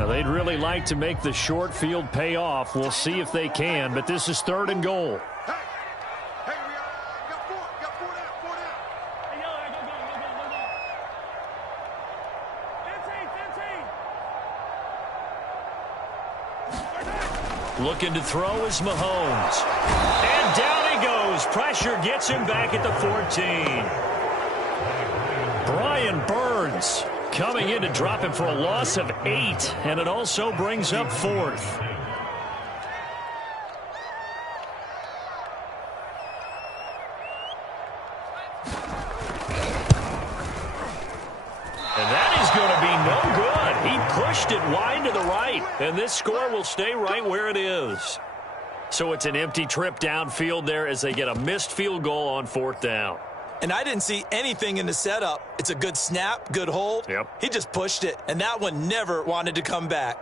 Now, they'd really like to make the short field pay off. We'll see if they can, but this is 3rd and goal. Looking to throw is Mahomes. And down he goes. Pressure gets him back at the 14. Brian Burns coming in to drop him for a loss of 8. And it also brings up 4th. And that is going to be no good. He pushed it wide to the right, and this score will stay right where it is. So it's an empty trip downfield there as they get a missed field goal on 4th down. And I didn't see anything in the setup. It's a good snap, good hold. Yep. He just pushed it, and that one never wanted to come back.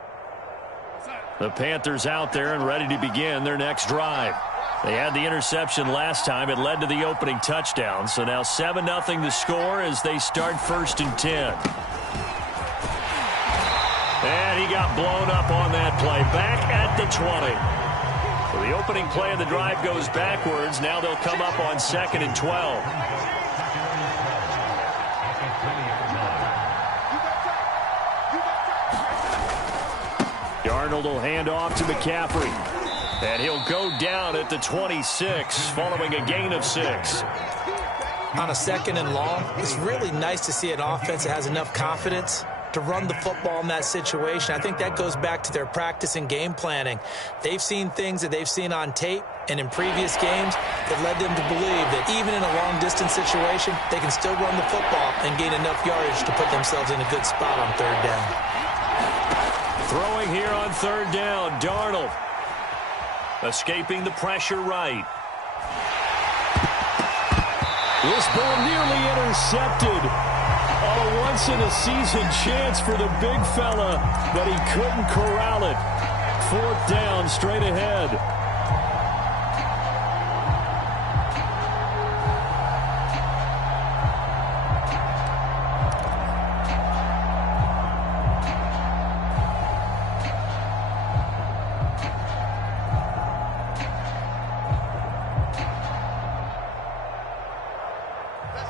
The Panthers out there and ready to begin their next drive. They had the interception last time. It led to the opening touchdown. So now 7-0 the score as they start 1st and 10. And he got blown up on that play. Back at the 20. So the opening play of the drive goes backwards. Now they'll come up on 2nd and 12. Darnold will hand off to McCaffrey. And he'll go down at the 26 following a gain of 6. On a 2nd and long, it's really nice to see an offense that has enough confidence to run the football in that situation. I think that goes back to their practice and game planning. They've seen things that they've seen on tape and in previous games that led them to believe that even in a long-distance situation, they can still run the football and gain enough yardage to put themselves in a good spot on 3rd down. Throwing here on 3rd down, Darnold. Escaping the pressure right. This ball nearly intercepted. A once-in-a-season chance for the big fella, but he couldn't corral it. 4th down, straight ahead.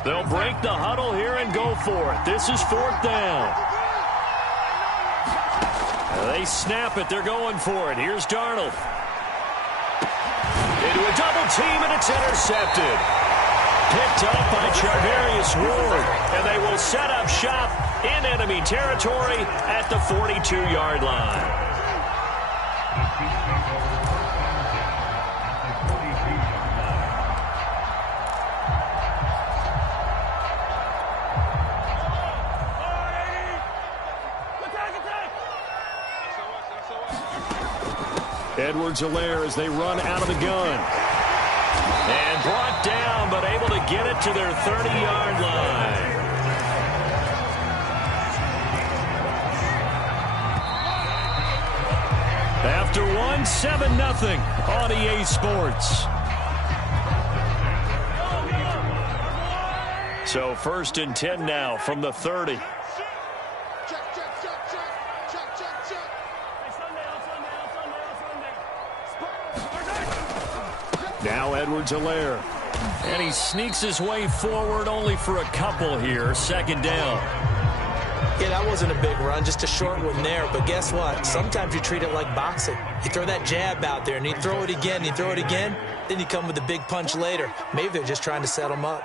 They'll break the huddle here and go for it. This is 4th down. They snap it. They're going for it. Here's Darnold. Into a double team, and it's intercepted. Picked up by Charvarius Ward. And they will set up shop in enemy territory at the 42-yard line. Edwards-Helaire as they run out of the gun. And brought down, but able to get it to their 30-yard line. After one, 7-0 on EA Sports. So 1st and 10 now from the 30. Now Edwards-Helaire. And he sneaks his way forward only for a couple here. 2nd down. Yeah, that wasn't a big run, just a short one there. But guess what? Sometimes you treat it like boxing. You throw that jab out there, and you throw it again, you throw it again, then you come with a big punch later. Maybe they're just trying to set him up.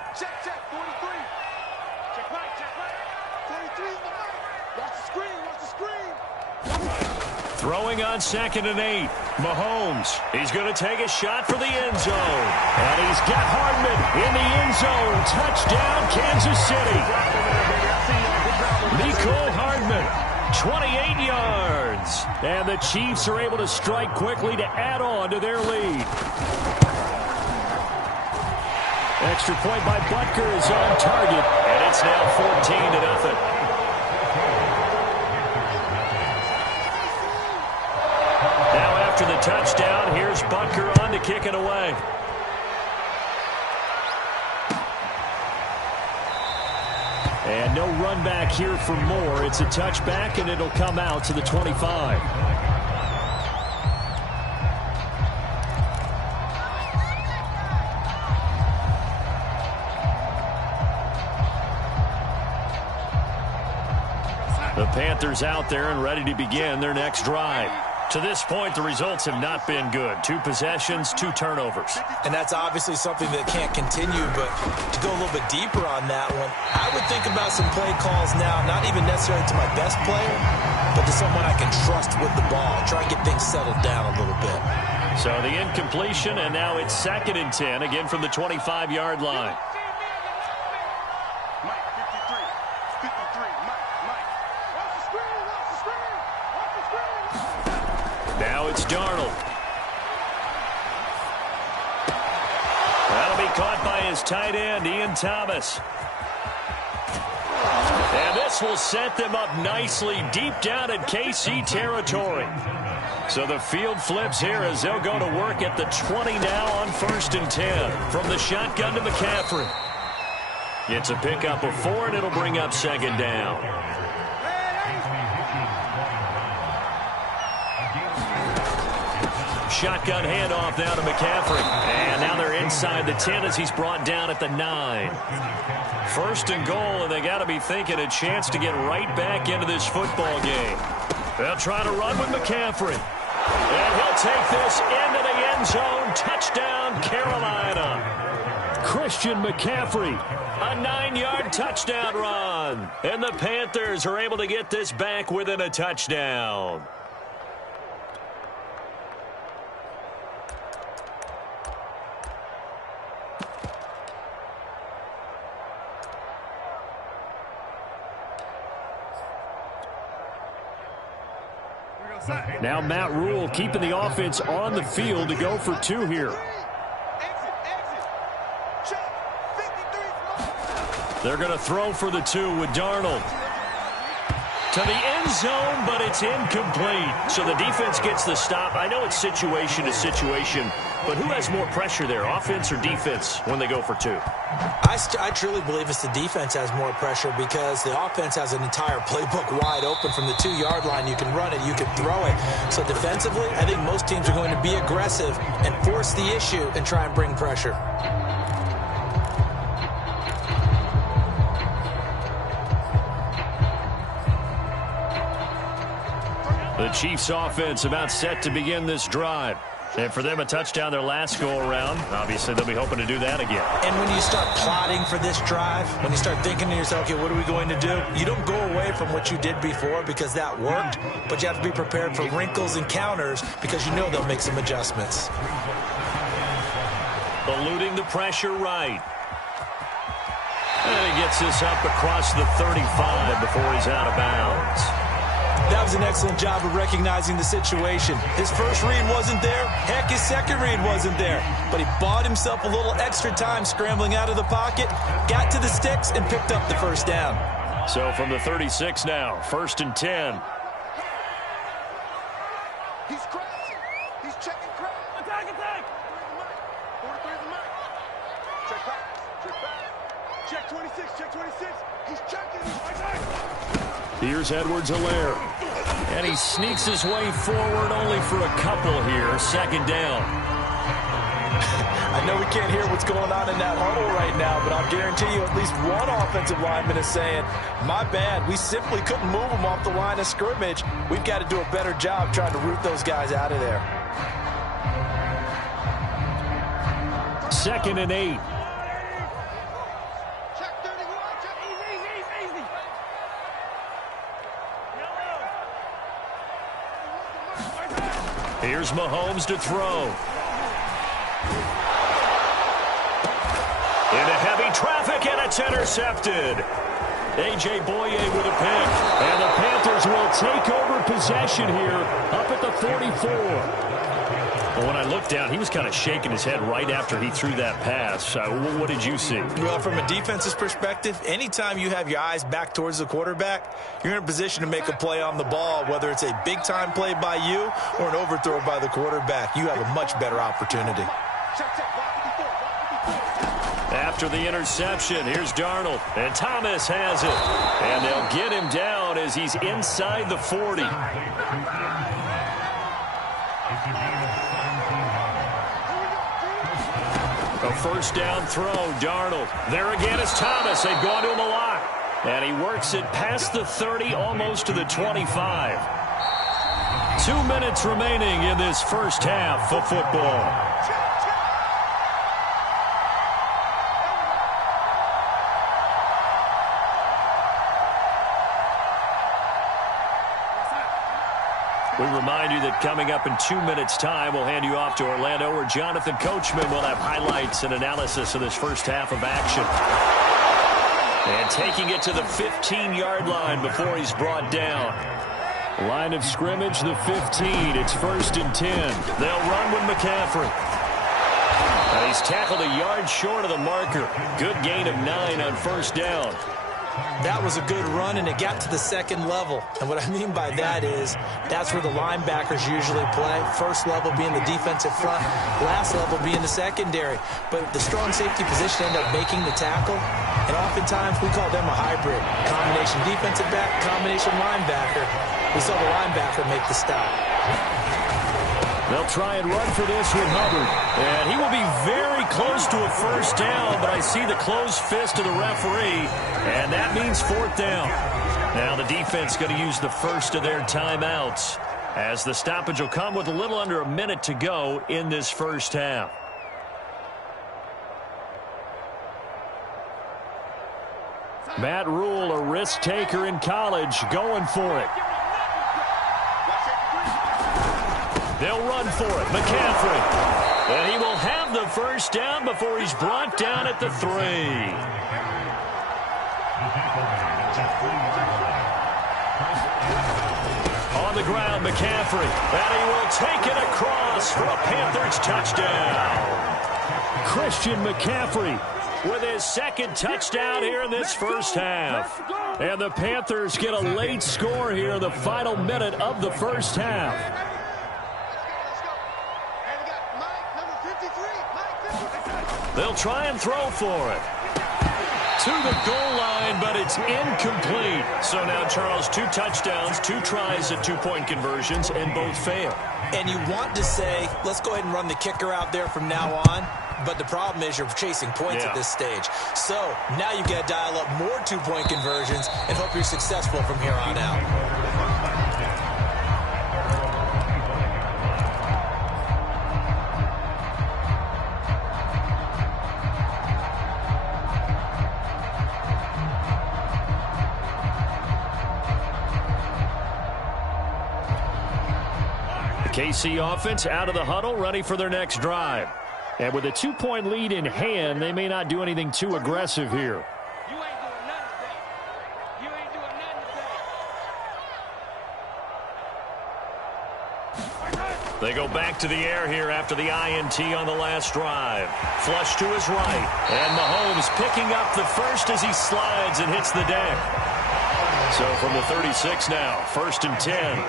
Throwing on 2nd and 8. Mahomes. He's going to take a shot for the end zone. And he's got Hardman in the end zone. Touchdown, Kansas City. Mecole Hardman, 28 yards. And the Chiefs are able to strike quickly to add on to their lead. Extra point by Butker is on target. And it's now 14-0. After the touchdown, here's Butker on to kick it away. And no run back here for more. It's a touchback, and it'll come out to the 25. The Panthers out there and ready to begin their next drive. To this point, the results have not been good. 2 possessions, 2 turnovers. And that's obviously something that can't continue, but to go a little bit deeper on that one, I would think about some play calls now, not even necessarily to my best player, but to someone I can trust with the ball. Try and get things settled down a little bit. So the incompletion, and now it's 2nd and 10, again from the 25-yard line. Now it's Darnold. That'll be caught by his tight end, Ian Thomas. And this will set them up nicely deep down in KC territory. So the field flips here as they'll go to work at the 20 now on 1st and 10. From the shotgun to McCaffrey. It's a pickup of 4, and it'll bring up 2nd down. Shotgun handoff now to McCaffrey. And now they're inside the 10 as he's brought down at the 9. 1st and goal, and they got to be thinking a chance to get right back into this football game. They'll try to run with McCaffrey. And he'll take this into the end zone. Touchdown, Carolina. Christian McCaffrey, a 9-yard touchdown run. And the Panthers are able to get this back within a touchdown. Now Matt Rule keeping the offense on the field to go for 2 here. They're going to throw for the 2 with Darnold. To the end zone, but it's incomplete. So the defense gets the stop. I know it's situation to situation, but who has more pressure there, offense or defense, when they go for 2? I truly believe it's the defense has more pressure because the offense has an entire playbook wide open from the 2-yard line. You can run it, you can throw it. So defensively, I think most teams are going to be aggressive and force the issue and try and bring pressure. The Chiefs offense about set to begin this drive. And for them, a touchdown their last go-around. Obviously, they'll be hoping to do that again. And when you start plotting for this drive, when you start thinking to yourself, okay, what are we going to do? You don't go away from what you did before because that worked, but you have to be prepared for wrinkles and counters because you know they'll make some adjustments. Eluding the pressure right. And he gets this up across the 35 before he's out of bounds. That was an excellent job of recognizing the situation. His first read wasn't there. Heck, his second read wasn't there. But he bought himself a little extra time scrambling out of the pocket, got to the sticks, and picked up the 1st down. So from the 36 now, 1st and 10. He's crashing. He's checking crash. Attack, attack. 43 is the mark. Check back. Check back. Check 26. Check 26. He's checking. Here's Edwards-Helaire. And he sneaks his way forward only for a couple here. 2nd down. I know we can't hear what's going on in that huddle right now, but I'll guarantee you at least one offensive lineman is saying, my bad, we simply couldn't move them off the line of scrimmage. We've got to do a better job trying to root those guys out of there. 2nd and 8. Here's Mahomes to throw. Into heavy traffic, and it's intercepted. A.J. Boye with a pick. And the Panthers will take over possession here up at the 44. Well, when I looked down, he was kind of shaking his head right after he threw that pass. What did you see? Well, from a defense's perspective, anytime you have your eyes back towards the quarterback, you're in a position to make a play on the ball, whether it's a big-time play by you or an overthrow by the quarterback. You have a much better opportunity. After the interception, here's Darnold. And Thomas has it. And they'll get him down as he's inside the 40. A first down throw, Darnold. There again is Thomas. They've gone to him a lot. And he works it past the 30, almost to the 25. 2 minutes remaining in this first half of football. We remind you that coming up in 2 minutes' time, we'll hand you off to Orlando, where Jonathan Coachman will have highlights and analysis of this first half of action. And taking it to the 15-yard line before he's brought down. Line of scrimmage, the 15. It's 1st and 10. They'll run with McCaffrey. And he's tackled a yard short of the marker. Good gain of 9 on first down. That was a good run, and it got to the second level. And what I mean by that is that's where the linebackers usually play. First level being the defensive front, last level being the secondary. But the strong safety position ended up making the tackle, and oftentimes we call them a hybrid. Combination defensive back, combination linebacker. We saw the linebacker make the stop. They'll try and run for this with Hubbard. And he will be very close to a first down, but I see the closed fist of the referee, and that means 4th down. Now the defense going to use the first of their timeouts, as the stoppage will come with a little under a minute to go in this first half. Matt Rule, a risk taker in college, going for it. They'll run for it. McCaffrey. And he will have the first down before he's brought down at the 3. On the ground, McCaffrey. And he will take it across for a Panthers touchdown. Christian McCaffrey with his 2nd touchdown here in this first half. And the Panthers get a late score here in the final minute of the first half. They'll try and throw for it. To the goal line, but it's incomplete. So now, Charles, 2 touchdowns, 2 tries at 2-point conversions, and both fail. And you want to say, let's go ahead and run the kicker out there from now on. But the problem is you're chasing points at this stage. So now you've got to dial up more 2-point conversions and hope you're successful from here on out. KC offense out of the huddle, ready for their next drive. And with a 2-point lead in hand, they may not do anything too aggressive here. You ain't doing nothing today. You ain't doing nothing today. They go back to the air here after the INT on the last drive. Flush to his right. And Mahomes picking up the first as he slides and hits the deck. So from the 36 now, 1st and 10.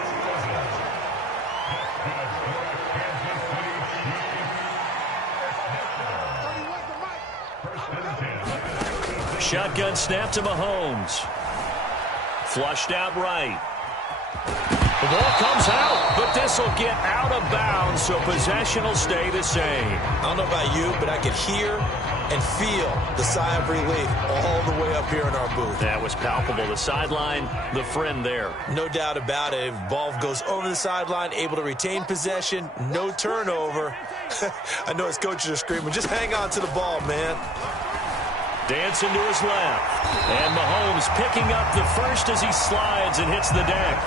Shotgun snap to Mahomes. Flushed out right. The ball comes out, but this will get out of bounds, so possession will stay the same. I don't know about you, but I could hear and feel the sigh of relief all the way up here in our booth. That was palpable. The sideline, the friend there. No doubt about it. If ball goes over the sideline, able to retain possession, no turnover. I know his coaches are screaming, just hang on to the ball, man. Dancing to his left. And Mahomes picking up the first as he slides and hits the deck.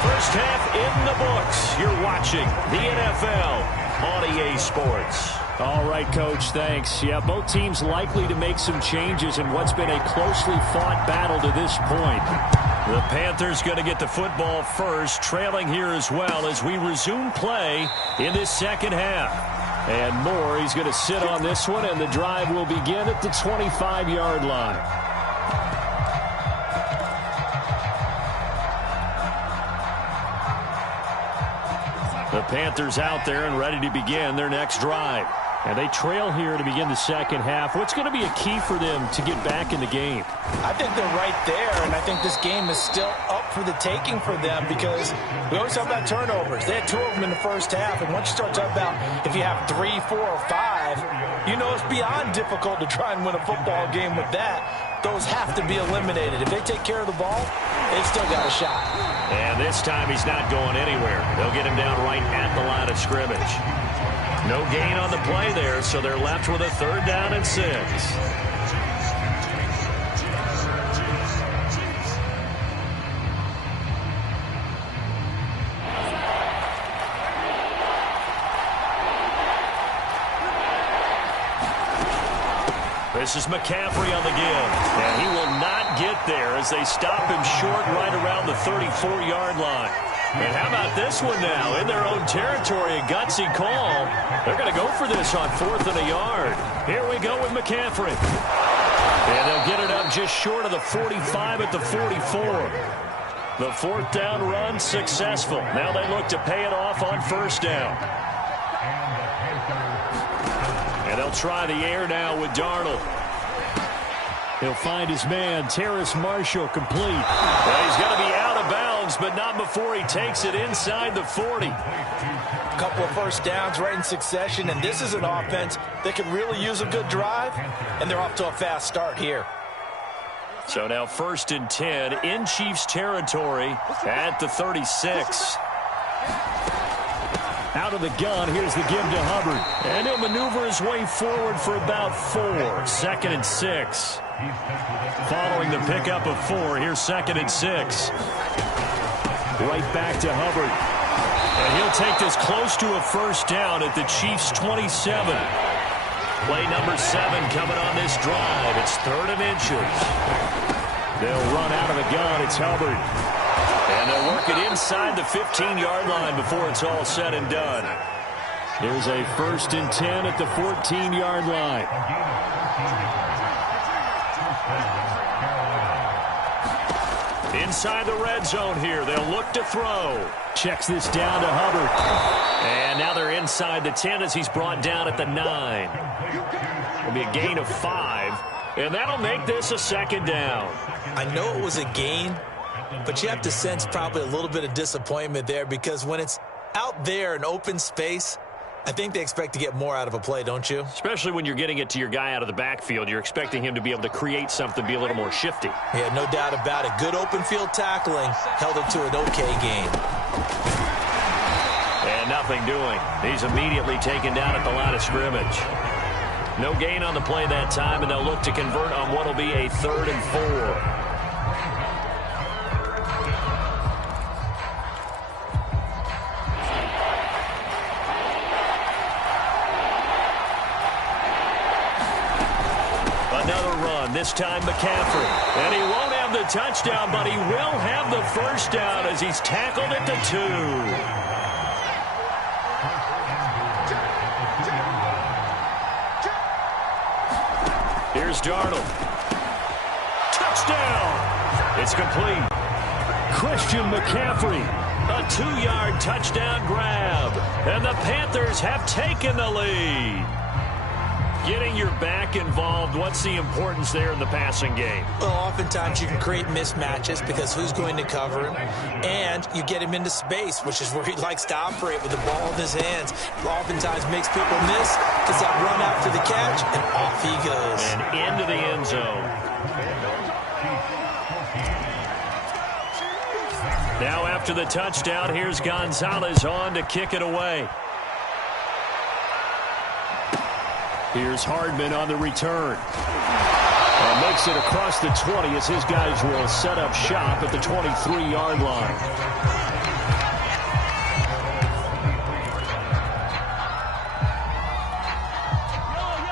First half in the books. You're watching the NFL on EA Sports. All right, Coach, thanks. Yeah, both teams likely to make some changes in what's been a closely fought battle to this point. The Panthers going to get the football first, trailing here as well as we resume play in this second half. And Moore, he's going to sit on this one, and the drive will begin at the 25-yard line. The Panthers out there and ready to begin their next drive. And they trail here to begin the second half. What's going to be a key for them to get back in the game? I think they're right there, and I think this game is still up for the taking for them because we always talk about turnovers. They had 2 of them in the first half, and once you start talking about if you have 3, 4, or 5, you know it's beyond difficult to try and win a football game with that. Those have to be eliminated. If they take care of the ball, they've still got a shot. And this time he's not going anywhere. They'll get him down right at the line of scrimmage. No gain on the play there, so they're left with a 3rd down and 6. This is McCaffrey on the give. And he will not get there as they stop him short right around the 34-yard line. And how about this one now? In their own territory, a gutsy call. They're going to go for this on 4th and a yard. Here we go with McCaffrey. And they'll get it up just short of the 45 at the 44. The 4th down run successful. Now they look to pay it off on 1st down. And they'll try the air now with Darnold. He'll find his man, Terrace Marshall, complete. Well, he's going to be out of bounds, but not before he takes it inside the 40. A couple of 1st downs right in succession, and this is an offense that could really use a good drive, and they're off to a fast start here. So now 1st and 10 in Chiefs territory at the 36. Out of the gun, here's the give to Hubbard. And he'll maneuver his way forward for about 4. 2nd and 6. Following the pickup of 4, here's 2nd and 6. Right back to Hubbard. And he'll take this close to a 1st down at the Chiefs' 27. Play number 7 coming on this drive. It's 3rd and inches. They'll run out of the gun. It's Hubbard. And they'll work it inside the 15-yard line before it's all said and done. Here's a 1st and 10 at the 14-yard line. Inside the red zone here. They'll look to throw. Checks this down to Hubbard. And now they're inside the 10 as he's brought down at the 9. It'll be a gain of 5. And that'll make this a 2nd down. I know it was a gain, but you have to sense probably a little bit of disappointment there because when it's out there in open space, I think they expect to get more out of a play, don't you? Especially when you're getting it to your guy out of the backfield. You're expecting him to be able to create something, be a little more shifty. Yeah, no doubt about it. Good open field tackling held it to an okay gain. And nothing doing. He's immediately taken down at the line of scrimmage. No gain on the play that time, and they'll look to convert on what will be a 3rd and 4. This time McCaffrey. And he won't have the touchdown, but he will have the 1st down as he's tackled at the 2. Here's Darnold. Touchdown! It's complete. Christian McCaffrey. A 2-yard touchdown grab. And the Panthers have taken the lead. Getting your back involved, what's the importance there in the passing game? Well, oftentimes you can create mismatches because who's going to cover him, and you get him into space, which is where he likes to operate with the ball in his hands. Oftentimes makes people miss because that run after the catch, and off he goes. And into the end zone. Now after the touchdown, here's Gonzalez on to kick it away. Here's Hardman on the return. And makes it across the 20 as his guys will set up shop at the 23-yard line.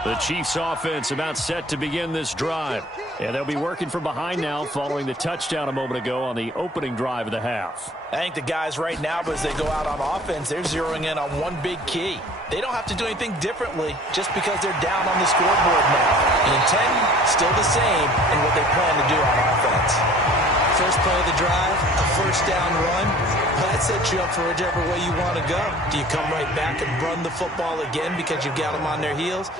The Chiefs offense about set to begin this drive. And they'll be working from behind now following the touchdown a moment ago on the opening drive of the half. I think the guys right now, as they go out on offense, they're zeroing in on one big key. They don't have to do anything differently just because they're down on the scoreboard now. The intent still the same in what they plan to do on offense. First play of the drive, a first down run. Well, that sets you up for whichever way you want to go. Do you come right back and run the football again because you've got them on their heels?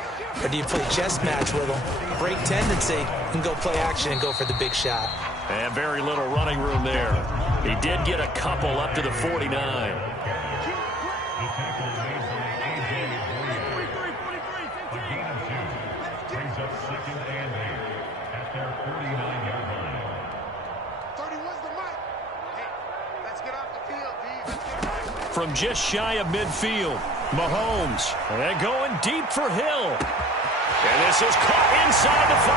Or do you play chess match with them, break tendency, and go play action and go for the big shot? And very little running room there. He did get a couple up to the 49. From just shy of midfield, Mahomes, and going deep for Hill. And this is caught inside the 5.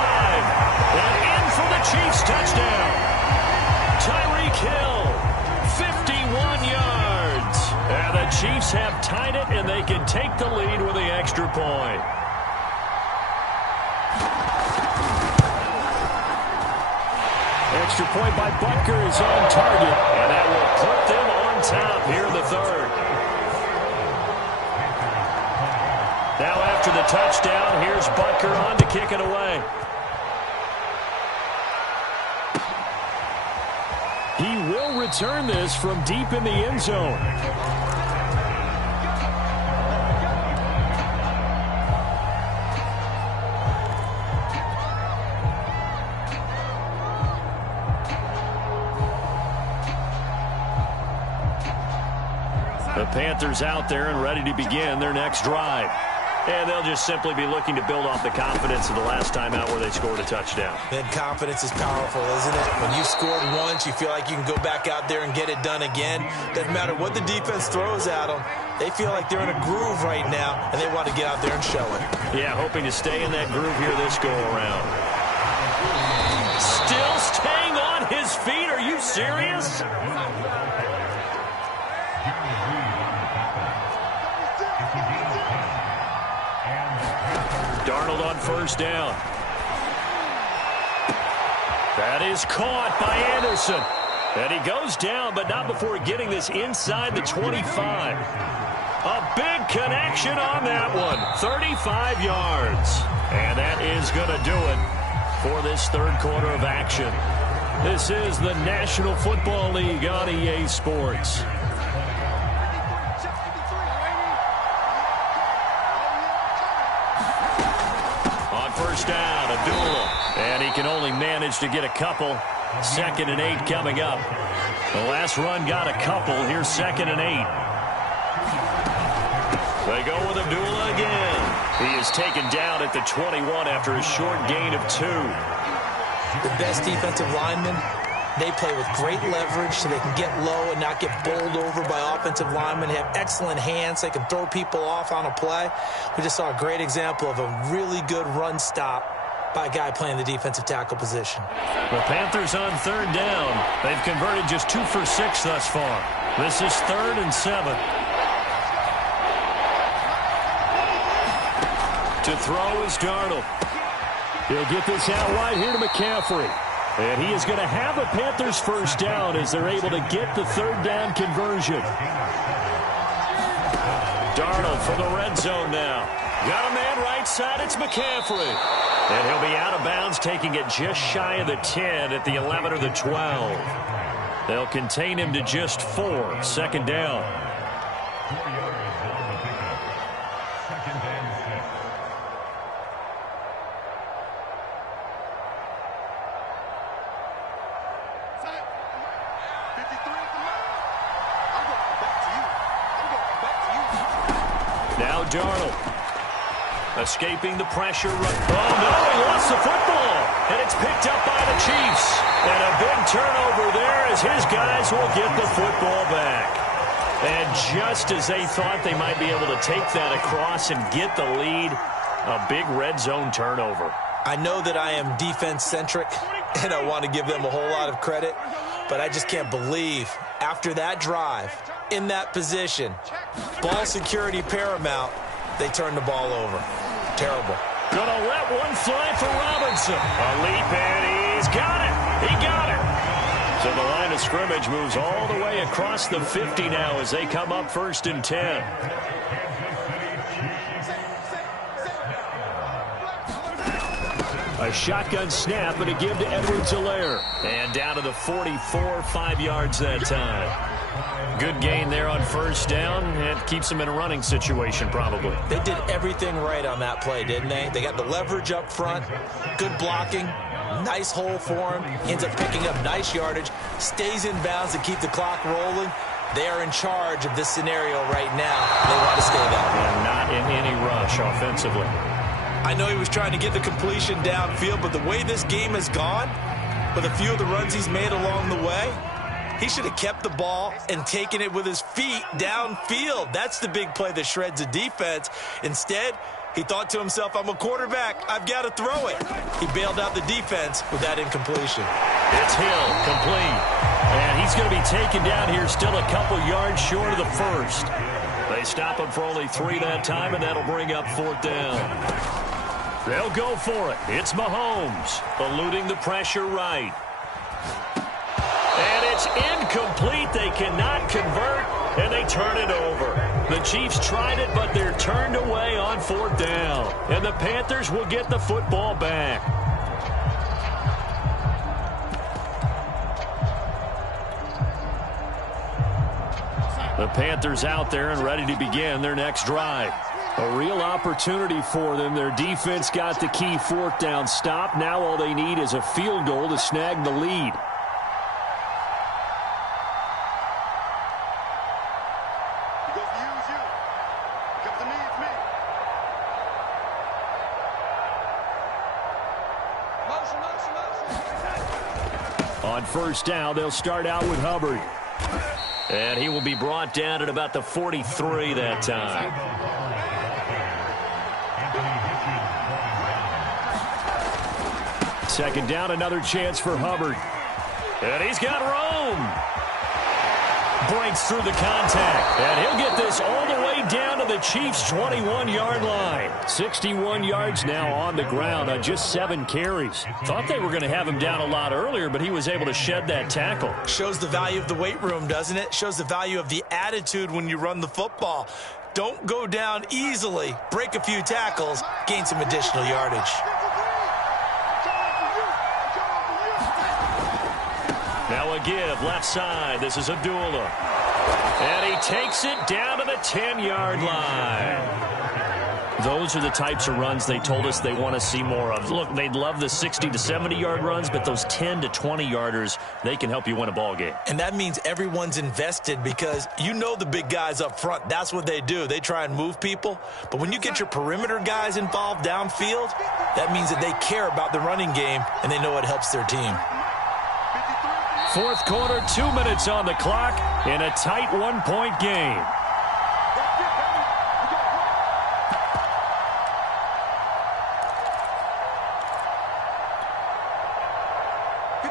And in for the Chiefs touchdown. Tyreek Hill, 51 yards. And the Chiefs have tied it, and they can take the lead with the extra point. Extra point by Butker is on target, and that will put them on top here in the third. Now after the touchdown, here's Butker on to kick it away. He will return this from deep in the end zone. The Panthers out there and ready to begin their next drive. And they'll just simply be looking to build off the confidence of the last time out where they scored a touchdown. And confidence is powerful, isn't it? When you've scored once, you feel like you can go back out there and get it done again. Doesn't matter what the defense throws at them. They feel like they're in a groove right now, and they want to get out there and show it. Yeah, hoping to stay in that groove here this go-around. Still staying on his feet. Are you serious? Darnold on first down. That is caught by Anderson. And he goes down, but not before getting this inside the 25. A big connection on that one. 35 yards. And that is going to do it for this third quarter of action. This is the National Football League on EA Sports. First down, Abdullah. And he can only manage to get a couple. 2nd and 8 coming up. The last run got a couple. Here's 2nd and 8. They go with Abdullah again. He is taken down at the 21 after a short gain of 2. The best defensive linemen, they play with great leverage so they can get low and not get bowled over by offensive linemen. They have excellent hands. They can throw people off on a play. We just saw a great example of a really good run stop by a guy playing the defensive tackle position. The Panthers on third down. They've converted just 2 for 6 thus far. This is 3rd and 7. To throw is Darnold. He'll get this out wide here to McCaffrey. And he is going to have a Panthers first down as they're able to get the third down conversion. Darnold from the red zone now. Got a man right side. It's McCaffrey. And he'll be out of bounds, taking it just shy of the 10 at the 11 or the 12. They'll contain him to just 4. 2nd down. Now Darnold. Escaping the pressure. Oh, no, he lost the football. And it's picked up by the Chiefs. And a big turnover there as his guys will get the football back. And just as they thought they might be able to take that across and get the lead, a big red zone turnover. I know that I am defense-centric, and I want to give them a whole lot of credit, but I just can't believe after that drive, in that position, ball security paramount, they turn the ball over. Terrible. Gonna let one fly for Robinson. A leap, and he's got it. He got it. So the line of scrimmage moves all the way across the 50 now as they come up 1st and 10. A shotgun snap and a give to Edwards-Helaire. And down to the 44, 5 yards that time. Good gain there on first down. It keeps them in a running situation probably. They did everything right on that play, didn't they? They got the leverage up front, good blocking, nice hole for him. He ends up picking up nice yardage, stays in bounds to keep the clock rolling. They are in charge of this scenario right now. They want to stay that way. And not in any rush offensively. I know he was trying to get the completion downfield, but the way this game has gone, with a few of the runs he's made along the way, he should have kept the ball and taken it with his feet downfield. That's the big play that shreds the defense. Instead, he thought to himself, I'm a quarterback. I've got to throw it. He bailed out the defense with that incompletion. It's Hill, complete. And he's going to be taken down here still a couple yards short of the first. They stop him for only 3 that time, and that'll bring up 4th down. They'll go for it. It's Mahomes, eluding the pressure right. And it's incomplete. They cannot convert, and they turn it over. The Chiefs tried it, but they're turned away on 4th down. And the Panthers will get the football back. The Panthers out there and ready to begin their next drive. A real opportunity for them. Their defense got the key 4th down stop. Now all they need is a field goal to snag the lead. He goes to use you. He comes to me, it's me. Motion. On first down, they'll start out with Hubbard. And he will be brought down at about the 43 that time. Second down, another chance for Hubbard. And he's got room. Breaks through the contact. And he'll get this all the way down to the Chiefs' 21-yard line. 61 yards now on the ground on just 7 carries. Thought they were going to have him down a lot earlier, but he was able to shed that tackle. Shows the value of the weight room, doesn't it? Shows the value of the attitude when you run the football. Don't go down easily. Break a few tackles. Gain some additional yardage. Now a give, left side. This is Abdullah. And he takes it down to the 10-yard line. Those are the types of runs they told us they want to see more of. Look, they'd love the 60 to 70-yard runs, but those 10 to 20-yarders, they can help you win a ball game. And that means everyone's invested because you know the big guys up front. That's what they do. They try and move people. But when you get your perimeter guys involved downfield, that means that they care about the running game, and they know it helps their team. 4th quarter, 2 minutes on the clock in a tight 1-point game.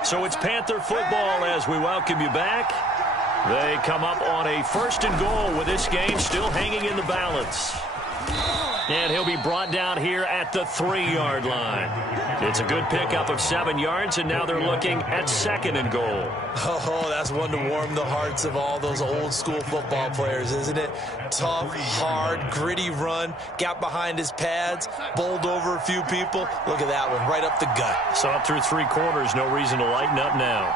So it's Panther football as we welcome you back. They come up on a 1st and goal with this game still hanging in the balance. And he'll be brought down here at the 3-yard line. It's a good pickup of 7 yards, and now they're looking at 2nd and goal. Oh, that's one to warm the hearts of all those old-school football players, isn't it? Tough, hard, gritty run, got behind his pads, bowled over a few people. Look at that one, right up the gut. So up through 3 quarters, no reason to lighten up now.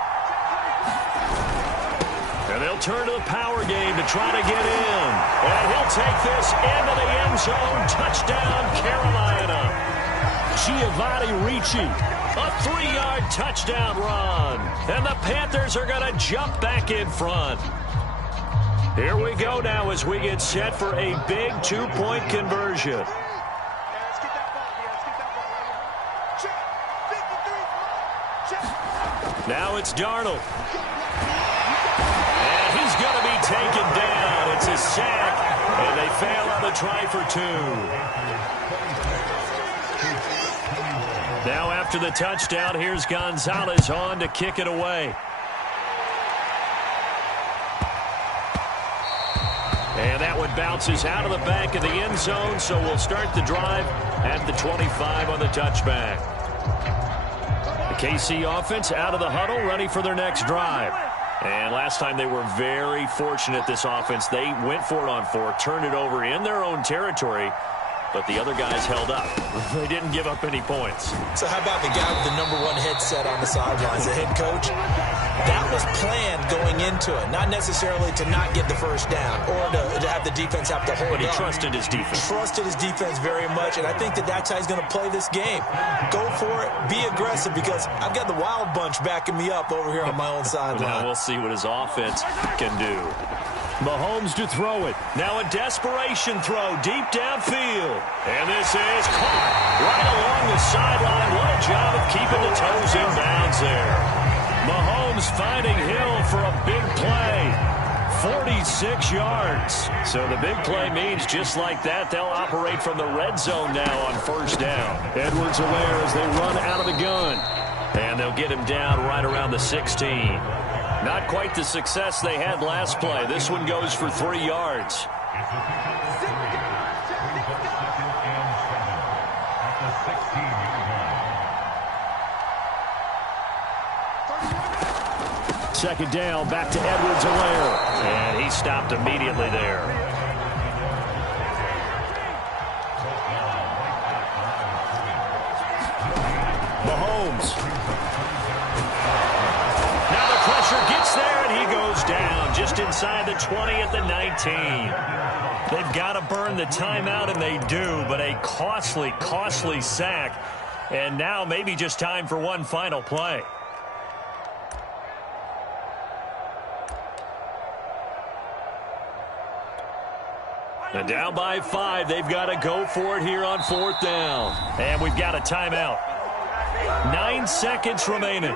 And they'll turn to the power game to try to get in. And he'll take this into the end zone. Touchdown, Carolina. Giovanni Ricci. A 3-yard touchdown run. And the Panthers are going to jump back in front. Here we go now as we get set for a big 2-point conversion. Let's get that ball, yeah. Let's get that ball right here. Check. 53. Check. Now it's Darnold. And he's going to be taken down. It's a sack. And they fail on the try for 2. Now after the touchdown, here's Gonzalez on to kick it away. And that one bounces out of the back of the end zone, so we'll start the drive at the 25 on the touchback. The KC offense out of the huddle, ready for their next drive. And last time they were very fortunate, this offense. They went for it on 4, turned it over in their own territory, but the other guys held up. They didn't give up any points. So how about the guy with the #1 headset on the sidelines, the head coach? That was planned going into it, not necessarily to not get the first down or to have the defense have to hold But he up. trusted his defense. Trusted his defense very much, and I think that's how he's going to play this game. Go for it, be aggressive, because I've got the wild bunch backing me up over here on my own sideline. Now we'll see what his offense can do. Mahomes to throw it. Now a desperation throw deep downfield. And this is caught right along the sideline. What a job of keeping the toes in bounds there. Mahomes finding Hill for a big play. 46 yards. So the big play means just like that, they'll operate from the red zone now on first down. Edwards-Helaire as they run out of the gun. And they'll get him down right around the 16. Not quite the success they had last play. This one goes for 3 yards. Second down, back to Edwards-Helaire. And he stopped immediately there. Mahomes. Now the pressure gets there, and he goes down just inside the 20 at the 19. They've got to burn the timeout, and they do, but a costly, costly sack. And now maybe just time for one final play. And down by 5, they've got to go for it here on 4th down. And we've got a timeout. 9 seconds remaining.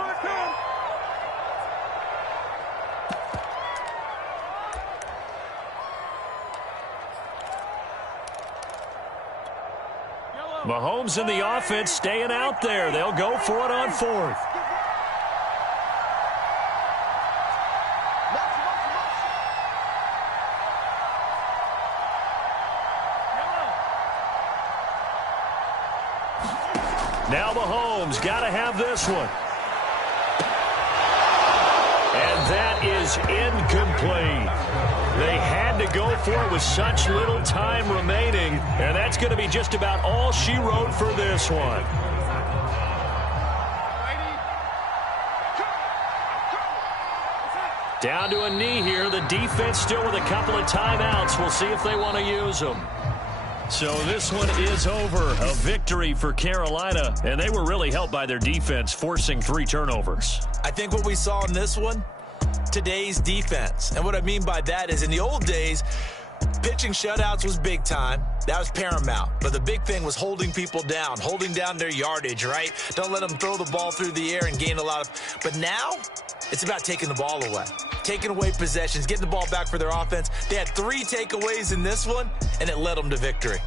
Mahomes and the offense staying out there. They'll go for it on 4th. Now Mahomes got to have this one. And that is incomplete. They had to go for it with such little time remaining, and that's going to be just about all she wrote for this one. Down to a knee here. The defense still with a couple of timeouts. We'll see if they want to use them. So this one is over. A victory for Carolina, and they were really helped by their defense, forcing 3 turnovers. I think what we saw in this one, today's defense. And what I mean by that is in the old days, pitching shutouts was big time. That was paramount. But the big thing was holding people down, holding down their yardage, right? Don't let them throw the ball through the air and gain a lot of... But now, it's about taking the ball away. Taking away possessions, getting the ball back for their offense. They had 3 takeaways in this one, and it led them to victory.